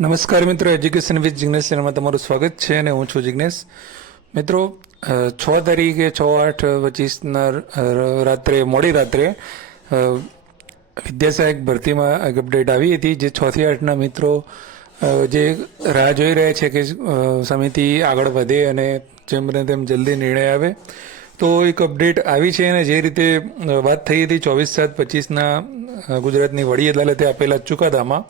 નમસ્કાર મિત્રો, education with Jignesh ચેનલમાં તમારું સ્વાગત છે અને હું છું જિગ્નેશ. મિત્રો, 6 તારીખે 6/8/25 રાત્રે મોડી રાત્રે વિદ્યાસહાયક ભરતીમાં એક અપડેટ આવી હતી. જે 6 થી 8ના મિત્રો જે રાહ જોઈ રહ્યા છે કે સમિતિ આગળ વધે અને જેમ બને તેમ જલ્દી નિર્ણય આવે, તો એક અપડેટ આવી છે. અને જે રીતે વાત થઈ હતી 24/7/25ના ગુજરાતની વડી અદાલતે આપેલા ચુકાદામાં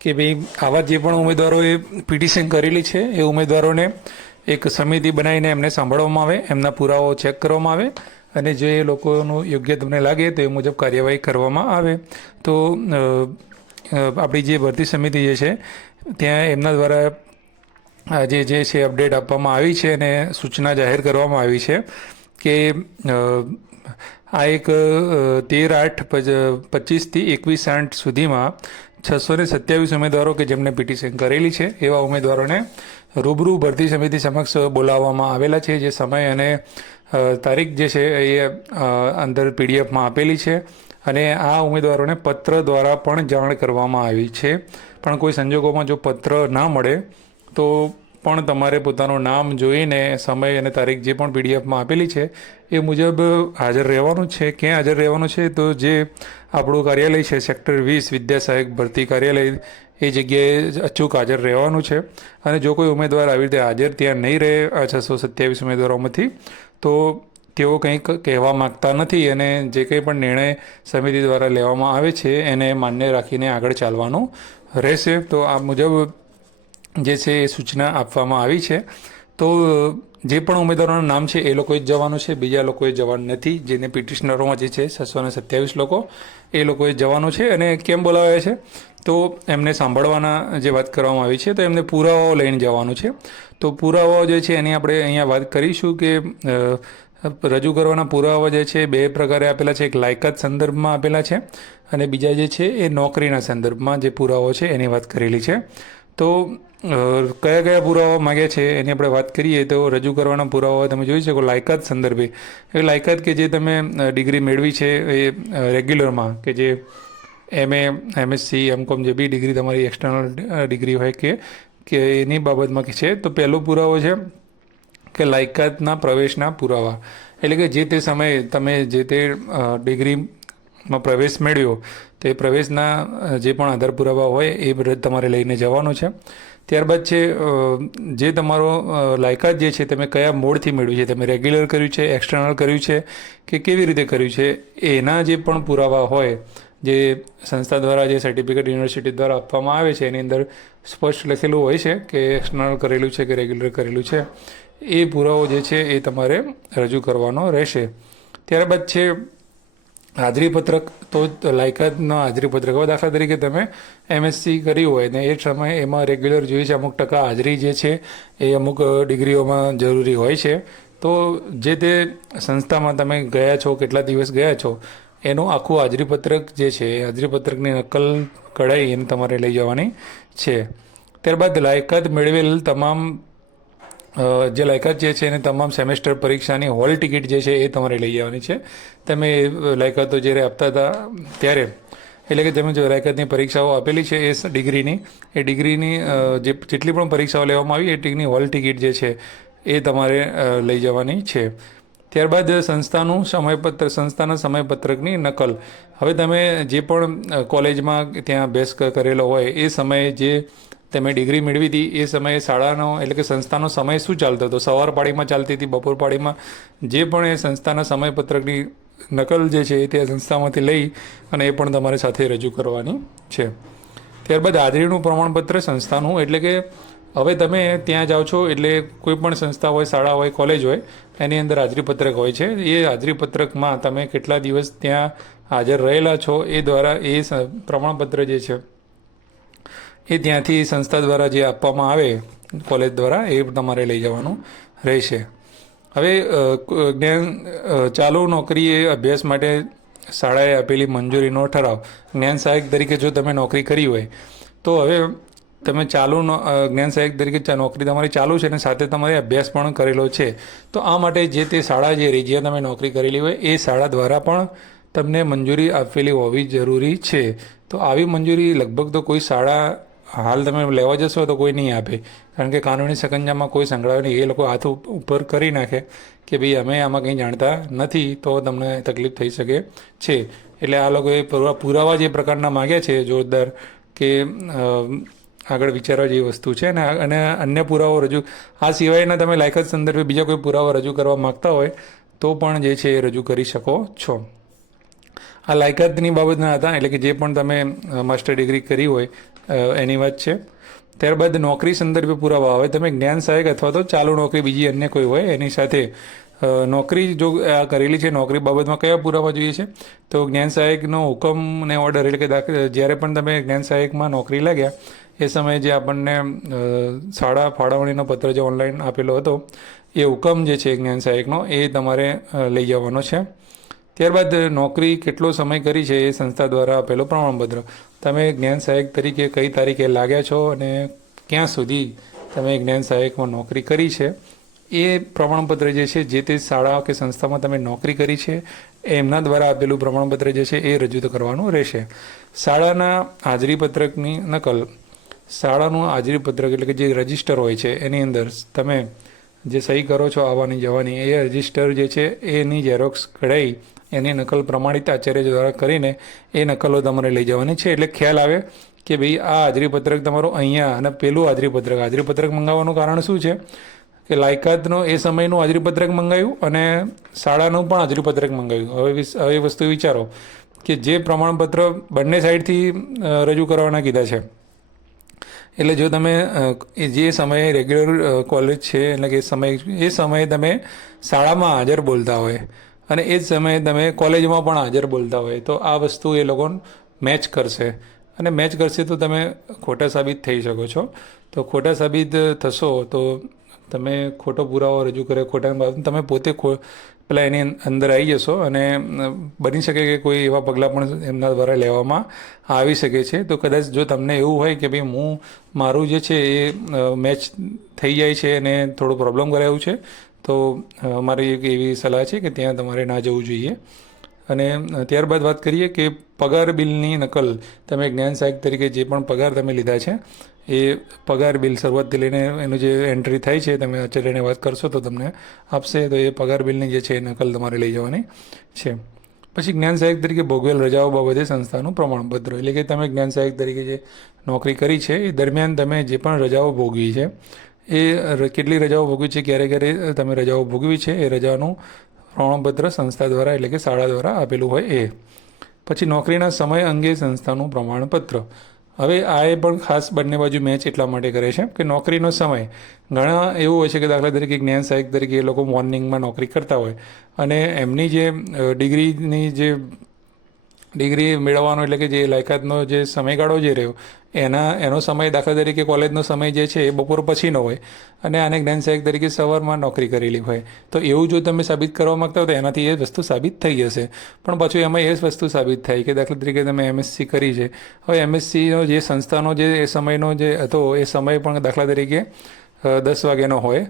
કે ભાઈ આવા જે પણ ઉમેદવારોએ પિટિશન કરેલી છે એ ઉમેદવારોને એક સમિતિ બનાવીને એમને સાંભળવામાં આવે, એમના પુરાવાઓ ચેક કરવામાં આવે અને જે લોકોનું યોગ્ય તમને લાગે તે મુજબ કાર્યવાહી કરવામાં આવે. તો આપણી જે ભરતી સમિતિ જે છે ત્યાં એમના દ્વારા આજે જે છે અપડેટ આપવામાં આવી છે અને સૂચના જાહેર કરવામાં આવી છે કે આ એક 13/8/25થી 21/8 સુધીમાં 627 ઉમેદવારો કે જેમને પિટિશન કરેલી છે એવા ઉમેદવારોને રૂબરૂ ભરતી સમિતિ સમક્ષ બોલાવવામાં આવેલા છે. જે સમય અને તારીખ જે છે એ અંદર પીડીએફમાં આપેલી છે અને આ ઉમેદવારોને પત્ર દ્વારા પણ જાણ કરવામાં આવી છે. પણ કોઈ સંજોગોમાં જો પત્ર ના મળે તો પણ તમારે પોતાનું નામ જોઈને સમય અને તારીખ જે પણ પીડીએફમાં આપેલી છે એ મુજબ હાજર રહેવાનું છે. ક્યાં હાજર રહેવાનું છે? તો જે આપણું કાર્યાલય છે સેક્ટર 20 વિદ્યાસહાયક ભરતી કાર્યાલય, એ જગ્યાએ અચૂક હાજર રહેવાનું છે. અને જો કોઈ ઉમેદવાર આવી રીતે હાજર ત્યાં નહીં રહે 627 ઉમેદવારોમાંથી, તો તેઓ કંઈક કહેવા માગતા નથી અને જે કંઈ પણ નિર્ણય સમિતિ દ્વારા લેવામાં આવે છે એને માન્ય રાખીને આગળ ચાલવાનું રહેશે. તો આ મુજબ જે છે એ સૂચના આપવામાં આવી છે. તો જે પણ ઉમેદવારોનું નામ છે એ લોકોએ જ જવાનું છે, બીજા લોકોએ જવાનું નથી. જેને પિટિશનરોમાં જે છે 627 લોકો, એ લોકોએ જવાનું છે. અને કેમ બોલાવ્યા છે? તો એમને સાંભળવાના જે વાત કરવામાં આવી છે, તો એમને પુરાવાઓ લઈને જવાનું છે. તો પુરાવાઓ જે છે એની આપણે અહીંયા વાત કરીશું કે રજૂ કરવાના પુરાવા જે છે બે પ્રકારે આપેલા છે. એક લાયકાત સંદર્ભમાં આપેલા છે અને બીજા જે છે એ નોકરીના સંદર્ભમાં જે પુરાવાઓ છે એની વાત કરેલી છે. તો કયા કયા પુરાવા માગ્યા છે એની આપણે વાત કરીએ તો રજૂ કરવાના પુરાવા તમે જોઈ શકો. લાયકાત સંદર્ભે એ લાયકાત કે જે તમે ડિગ્રી મેળવી છે એ રેગ્યુલરમાં, કે જે MA, MSc, MCOM જે બી ડિગ્રી તમારી એક્સટર્નલ ડિગ્રી હોય કે એની બાબતમાં છે. તો પહેલો પુરાવો છે કે લાયકાતના પ્રવેશના પુરાવા, એટલે કે જે તે સમયે તમે જે તે ડિગ્રીમાં પ્રવેશ મેળવ્યો તો એ પ્રવેશના જે પણ આધાર પુરાવા હોય એ તમારે લઈને જવાનો છે. ત્યારબાદ છે જે તમારો લાયકાત જે છે તમે કયા મોડથી મેળવ્યું છે, તમે રેગ્યુલર કર્યું છે, એક્સટર્નલ કર્યું છે કે કેવી રીતે કર્યું છે, એના જે પણ પુરાવા હોય જે સંસ્થા દ્વારા જે સર્ટિફિકેટ યુનિવર્સિટી દ્વારા આપવામાં આવે છે એની અંદર સ્પષ્ટ લખેલું હોય છે કે એક્સટર્નલ કરેલું છે કે રેગ્યુલર કરેલું છે. એ પુરાવો જે છે એ તમારે રજૂ કરવાનો રહેશે. ત્યારબાદ છે હાજરીપત્રક. તો લાયકાતનો હાજરીપત્રક, હવે દાખલા તરીકે તમે MSc કર્યું હોય ને એ સમયે એમાં રેગ્યુલર જોઈએ છે, અમુક ટકા હાજરી જે છે એ અમુક ડિગ્રીઓમાં જરૂરી હોય છે. તો જે તે સંસ્થામાં તમે ગયા છો, કેટલા દિવસ ગયા છો, એનું આખું હાજરીપત્રક જે છે એ હાજરીપત્રકની નકલ કઢાઈ એને તમારે લઈ જવાની છે. ત્યારબાદ લાયકાત મેળવેલ તમામ જે લાયકાત જે છે એને તમામ સેમેસ્ટર પરીક્ષાની હોલ ટિકિટ જે છે એ તમારે લઈ જવાની છે. તમે લાયકાતો જ્યારે આપતા હતા ત્યારે, એટલે કે તમે જો લાયકાતની પરીક્ષાઓ આપેલી છે એ ડિગ્રીની જેટલી પણ પરીક્ષાઓ લેવામાં આવી એ ટિકની હોલ ટિકિટ જે છે એ તમારે લઈ જવાની છે. ત્યારબાદ સંસ્થાના સમયપત્રકની નકલ. હવે તમે જે પણ કોલેજમાં ત્યાં અભ્યાસ કરેલો હોય એ સમયે જે તમે ડિગ્રી મેળવી હતી એ સમયે શાળાનો એટલે કે સંસ્થાનો સમય શું ચાલતો હતો, સવાર પાળીમાં ચાલતી હતી, બપોર પાળીમાં, જે પણ એ સંસ્થાના સમયપત્રકની નકલ જે છે તે સંસ્થામાંથી લઈ અને એ પણ તમારે સાથે રજૂ કરવાની છે. ત્યારબાદ હાજરીનું પ્રમાણપત્ર સંસ્થાનું, એટલે કે હવે તમે ત્યાં જાઓ છો એટલે કોઈ પણ સંસ્થા હોય, શાળા હોય, કોલેજ હોય, એની અંદર હાજરીપત્રક હોય છે. એ હાજરીપત્રકમાં તમે કેટલા દિવસ ત્યાં હાજર રહેલા છો એ દ્વારા એ પ્રમાણપત્ર જે છે એ ત્યાંથી સંસ્થા દ્વારા જે આપવામાં આવે કોલેજ દ્વારા એ તમારે લઈ જવાનું રહેશે. હવે ચાલુ નોકરીએ અભ્યાસ માટે શાળાએ આપેલી મંજૂરીનો ઠરાવ. જ્ઞાન સહાયક તરીકે જો તમે નોકરી કરી હોય તો હવે તમે જ્ઞાન સહાયક તરીકે નોકરી તમારી ચાલુ છે અને સાથે તમારે અભ્યાસ પણ કરેલો છે, તો આ માટે જે તે શાળા જે રહી જ્યાં તમે નોકરી કરેલી હોય એ શાળા દ્વારા પણ તમને મંજૂરી આપેલી હોવી જરૂરી છે. તો આવી મંજૂરી લગભગ તો કોઈ શાળા હાલ તમે લેવા જશો તો કોઈ નહીં આપે, કારણ કે કાનૂની સકંજામાં કોઈ સંકળાય નહીં. એ લોકો હાથ ઉપર કરી નાખે કે ભાઈ અમે આમાં કંઈ જાણતા નથી, તો તમને તકલીફ થઈ શકે છે. એટલે આ લોકોએ પુરાવા જે પ્રકારના માગ્યા છે જોરદાર, કે આગળ વિચારવા જેવી વસ્તુ છે. અને અન્ય પુરાવો રજૂ, આ સિવાયના તમે લાયકાત સંદર્ભે બીજા કોઈ પુરાવા રજૂ કરવા માગતા હોય તો પણ જે છે એ રજૂ કરી શકો છો. આ લાયકાતની બાબતના હતા, એટલે કે જે પણ તમે માસ્ટર ડિગ્રી કરી હોય એની વાત છે. ત્યારબાદ નોકરી સંદર્ભે પુરાવા આવે. તમે જ્ઞાન સહાયક અથવા તો ચાલુ નોકરી બીજી અન્ય કોઈ હોય એની સાથે નોકરી જો આ કરેલી છે, નોકરી બાબતમાં કયા પુરાવા જોઈએ છે? તો જ્ઞાન સહાયકનો હુકમ ને ઓર્ડર, એટલે કે જ્યારે પણ તમે જ્ઞાન સહાયકમાં નોકરી લાગ્યા એ સમયે જે આપણને શાળા ફાળવણીનો પત્ર જે ઓનલાઈન આપેલો હતો, એ હુકમ જે છે જ્ઞાન સહાયકનો, એ તમારે લઈ જવાનો છે. ત્યારબાદ નોકરી કેટલો સમય કરી છે એ સંસ્થા દ્વારા આપેલો પ્રમાણપત્ર. તમે જ્ઞાન સહાયક તરીકે કઈ તારીખે લાગ્યા છો અને ક્યાં સુધી તમે જ્ઞાન સહાયકમાં નોકરી કરી છે, એ પ્રમાણપત્ર જે છે જે તે શાળા કે સંસ્થામાં તમે નોકરી કરી છે એમના દ્વારા આપેલું પ્રમાણપત્ર જે છે એ રજૂ કરવાનું રહેશે. શાળાના હાજરીપત્રકની નકલ. શાળાનું હાજરીપત્રક એટલે કે જે રજિસ્ટર હોય છે એની અંદર તમે જે સહી કરો છો આવવાની જવાની, એ રજિસ્ટર જે છે એની ઝેરોક્સ કઢાઈ એની નકલ પ્રમાણિત આચાર્ય દ્વારા કરીને એ નકલો તમારે લઈ જવાની છે. એટલે ખ્યાલ આવે કે ભાઈ આ હાજરીપત્રક તમારું અહીંયા, અને પેલું હાજરીપત્રક મંગાવવાનું કારણ શું છે કે લાયકાતનો એ સમયનું હાજરીપત્રક મંગાવ્યું અને શાળાનું પણ હાજરીપત્રક મંગાવ્યું. હવે વસ્તુ વિચારો કે જે પ્રમાણપત્ર બંને સાઈડથી રજૂ કરવાના કીધા છે, એટલે જો તમે જે સમયે રેગ્યુલર કોલેજ છે, એટલે કે એ સમયે તમે શાળામાં હાજર બોલતા હોય અને એ જ સમયે તમે કોલેજમાં પણ હાજર બોલતા હોય, તો આ વસ્તુ એ લોકો મેચ કરશે. અને મેચ કરશે તો તમે ખોટા સાબિત થઈ શકો છો. તો ખોટા સાબિત થશો તો તમે ખોટો પુરાવો રજૂ કરે, ખોટા તમે પોતે પેલા એની અંદર આવી જશો અને બની શકે કે કોઈ એવા પગલાં પણ એમના દ્વારા લેવામાં આવી શકે છે. તો કદાચ જો તમને એવું હોય કે ભાઈ મારું જે છે એ મેચ થઈ જાય છે અને થોડું પ્રોબ્લેમ કરાયું છે, તો મારી એક એવી સલાહ છે કે ત્યાં તમારે ના જવું જોઈએ. અને ત્યારબાદ વાત કરીએ કે પગાર બિલની નકલ. તમે જ્ઞાન સહાયક તરીકે જે પણ પગાર તમે લીધા છે એ પગાર બિલ શરૂઆતથી લઈને એનું જે એન્ટ્રી થાય છે, તમે આચાર્યને વાત કરશો તો તમને આપશે, તો એ પગાર બિલની જે છે એ નકલ તમારે લઈ જવાની છે. પછી જ્ઞાન સહાયક તરીકે ભોગવેલ રજાઓ બાબતે સંસ્થાનું પ્રમાણપત્ર. એટલે કે તમે જ્ઞાન સહાયક તરીકે જે નોકરી કરી છે એ દરમિયાન તમે જે પણ રજાઓ ભોગવી છે, એ કેટલી રજાઓ ભોગવી છે, ક્યારે ક્યારે તમે રજાઓ ભોગવી છે, એ રજાનું પ્રમાણપત્ર સંસ્થા દ્વારા એટલે કે શાળા દ્વારા આપેલું હોય એ. પછી નોકરીના સમય અંગે સંસ્થાનું પ્રમાણપત્ર. હવે આ એ પણ ખાસ બંને બાજુ મેચ એટલા માટે કરે છે કે નોકરીનો સમય ઘણા એવું હોય છે કે દાખલા તરીકે જ્ઞાન સહાયક તરીકે એ લોકો મોર્નિંગમાં નોકરી કરતા હોય અને એમની જે ડિગ્રી મેળવવાનો એટલે કે જે લાયકાતનો જે સમયગાળો જે રહ્યો એનો સમય દાખલા તરીકે કોલેજનો સમય જે છે એ બપોર પછીનો હોય અને આને જ્ઞાન સહાયક તરીકે સવારમાં નોકરી કરેલી હોય. તો એવું જો તમે સાબિત કરવા માગતા હો તો એનાથી એ વસ્તુ સાબિત થઈ જશે. પણ પાછું એમાં એ વસ્તુ સાબિત થાય કે દાખલા તરીકે તમે એમએસસી કરી છે, હવે એમએસસીનો જે સંસ્થાનો જે એ સમયનો જે હતો એ સમય પણ દાખલા તરીકે 10 વાગ્યાનો હોય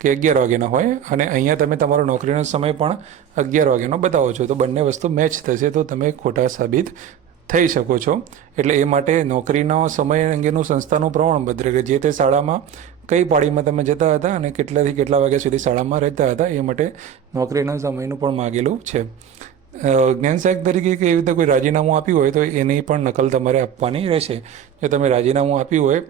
કે 11 વાગ્યાનો હોય અને અહીંયા તમે તમારો નોકરીનો સમય પણ 11 વાગ્યાનો બતાવો છો, તો બંને વસ્તુ મેચ થશે, તો તમે ખોટા સાબિત થઈ શકો છો. એટલે એ માટે નોકરીનો સમય અંગેનું સંસ્થાનું પ્રમાણપત્ર કે જે તે શાળામાં કઈ પાળીમાં તમે જતા હતા અને કેટલાથી કેટલા વાગ્યા સુધી શાળામાં રહેતા હતા એ માટે નોકરીના સમયનું પણ માગેલું છે. જ્ઞાન સહાયક તરીકે કેવી રીતે કોઈ રાજીનામું આપ્યું હોય તો એની પણ નકલ તમારે આપવાની રહેશે. જો તમે રાજીનામું આપ્યું હોય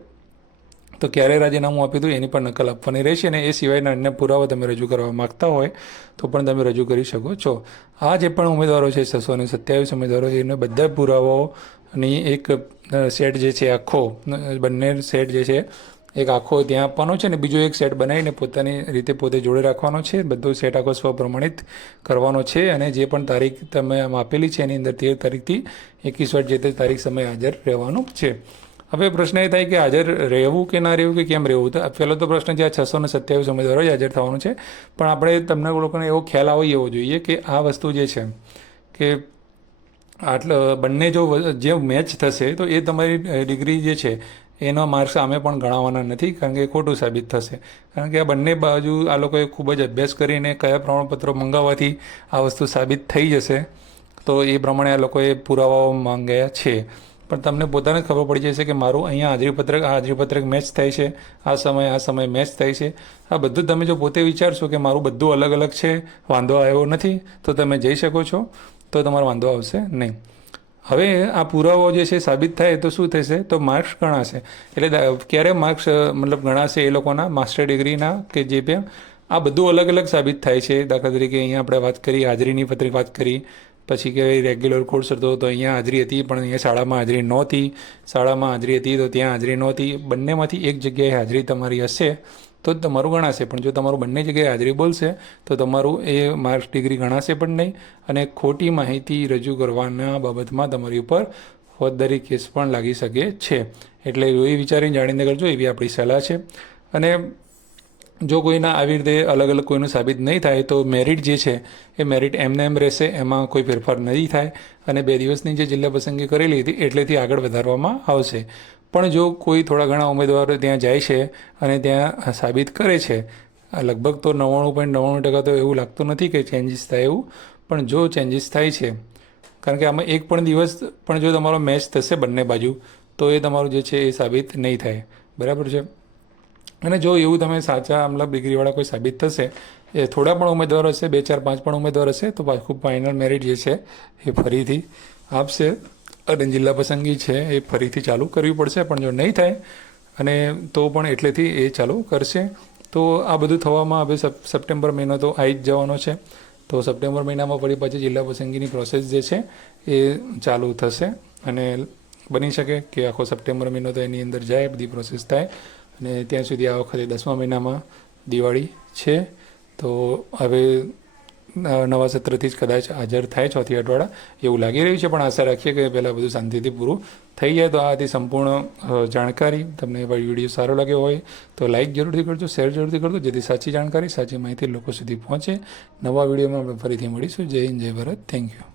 તો ક્યારે રાજીનામું આપ્યું હતું એની પણ નકલ આપવાની રહેશે. અને એ સિવાયના અન્ય પુરાવા તમે રજૂ કરવા માગતા હોય તો પણ તમે રજૂ કરી શકો છો. આ જે પણ ઉમેદવારો છે 627 ઉમેદવારો છે એને બધા પુરાવાઓની એક સેટ જે છે આખો, બંને સેટ જે છે એક આખો ત્યાં આપવાનો છે ને બીજો એક સેટ બનાવીને પોતાની રીતે પોતે જોડે રાખવાનો છે. બધો સેટ આખો સ્વપ્રમાણિત કરવાનો છે અને જે પણ તારીખ તમે આમ આપેલી છે એની અંદર 13 તારીખથી 21 જે તે તારીખ સમયે હાજર રહેવાનું છે. હવે પ્રશ્ન એ થાય કે હાજર રહેવું કે ના રહેવું કે કેમ રહેવું. તો પહેલો તો પ્રશ્ન છે આ 627 ઉમેદવારો જ હાજર થવાનું છે, પણ આપણે તમને લોકોને એવો ખ્યાલ આવી જવો જોઈએ કે આ વસ્તુ જે છે કે બંને જે મેચ થશે તો એ તમારી ડિગ્રી જે છે એનો માર્ક્સ સામે પણ ગણાવવાના નથી, કારણ કે ખોટું સાબિત થશે. કારણ કે આ બંને બાજુ આ લોકોએ ખૂબ જ અભ્યાસ કરીને કયા પ્રમાણપત્રો મંગાવવાથી આ વસ્તુ સાબિત થઈ જશે તો એ પ્રમાણે આ લોકોએ પુરાવાઓ માંગ્યા છે. પણ તમને પોતાને ખબર પડી જશે કે મારું અહીંયા હાજરીપત્રક મેચ થાય છે, આ સમય મેચ થાય છે. આ બધું તમે જો પોતે વિચારશો કે મારું બધું અલગ અલગ છે, વાંધો આવ્યો નથી, તો તમે જઈ શકો છો, તો તમારો વાંધો આવશે નહીં. હવે આ પુરાવો જે છે સાબિત થાય તો શું થશે, તો માર્ક્સ ગણાશે. એટલે ક્યારે માર્ક્સ મતલબ ગણાશે એ લોકોના માસ્ટર ડિગ્રીના કે જે પણ આ બધું અલગ અલગ સાબિત થાય છે. દાખલા તરીકે અહીંયા આપણે વાત કરી હાજરીની પત્રિકા વાત કરી, પછી કે રેગ્યુલર કોર્સ હતો તો અહીંયા હાજરી હતી પણ અહીંયા શાળામાં હાજરી નહોતી, શાળામાં હાજરી હતી તો ત્યાં હાજરી નહોતી. બંનેમાંથી એક જગ્યાએ હાજરી તમારી હશે તો જ તમારું ગણાશે. પણ જો તમારું બંને જગ્યાએ હાજરી બોલશે તો તમારું એ માર્ક્સ ડિગ્રી ગણાશે પણ નહીં, અને ખોટી માહિતી રજૂ કરવાના બાબતમાં તમારી ઉપર ફોજદારી કેસ પણ લાગી શકે છે. એટલે એ વિચારીને જાણીને કરજો, એવી આપણી સલાહ છે. અને જો કોઈના આવી રીતે અલગ અલગ કોઈનું સાબિત નહીં થાય તો મેરિટ જે છે એ મેરિટ એમને એમ રહેશે, એમાં કોઈ ફેરફાર નહીં થાય. અને 2 દિવસની જે જિલ્લા પસંદગી કરેલી હતી એટલેથી આગળ વધારવામાં આવશે. પણ જો કોઈ થોડા ઘણા ઉમેદવારો ત્યાં જાય છે અને ત્યાં સાબિત કરે છે, લગભગ તો 99.99% તો એવું લાગતું નથી કે ચેન્જીસ થાય એવું, પણ જો ચેન્જીસ થાય છે, કારણ કે આમાં એક પણ દિવસ પણ જો તમારો મેચ થશે બંને બાજુ તો એ તમારું જે છે એ સાબિત નહીં થાય. બરાબર છે. અને જો એવું તમે સાચા મતલબ ડિગ્રીવાળા કોઈ સાબિત થશે, એ થોડા પણ ઉમેદવારો હશે, 2 4 5 પણ ઉમેદવાર હશે, તો પાછું ફાઇનલ મેરિટ જે છે એ ફરીથી આપશે અને જિલ્લા પસંદગી છે એ ફરીથી ચાલુ કરવી પડશે. પણ જો નહીં થાય અને તો પણ એટલેથી એ ચાલુ કરશે. તો આ બધું થવામાં હવે સપ્ટેમ્બર મહિનો તો આવી જ જવાનો છે. તો સપ્ટેમ્બર મહિનામાં ફરી પાછી જિલ્લા પસંદગીની પ્રોસેસ જે છે એ ચાલુ થશે, અને બની શકે કે આખો સપ્ટેમ્બર મહિનો તો એની અંદર જાય, બધી પ્રોસેસ થાય. અને ત્યાં સુધી આ વખતે 10મા મહિનામાં દિવાળી છે. તો હવે નવા સત્રથી જ કદાચ હાજર થાય ચોથી અઠવાડિયા એવું લાગી રહ્યું છે. પણ આશા રાખીએ કે પહેલાં બધું શાંતિથી પૂરું થઈ જાય. તો આથી સંપૂર્ણ જાણકારી તમને વિડીયો સારો લાગ્યો હોય તો લાઇક જરૂરથી કરજો, શેર જરૂરથી કરજો, જેથી સાચી જાણકારી સાચી માહિતી લોકો સુધી પહોંચે. નવા વિડીયોમાં આપણે ફરીથી મળીશું. જય હિન્દ, જય ભારત. Thank you.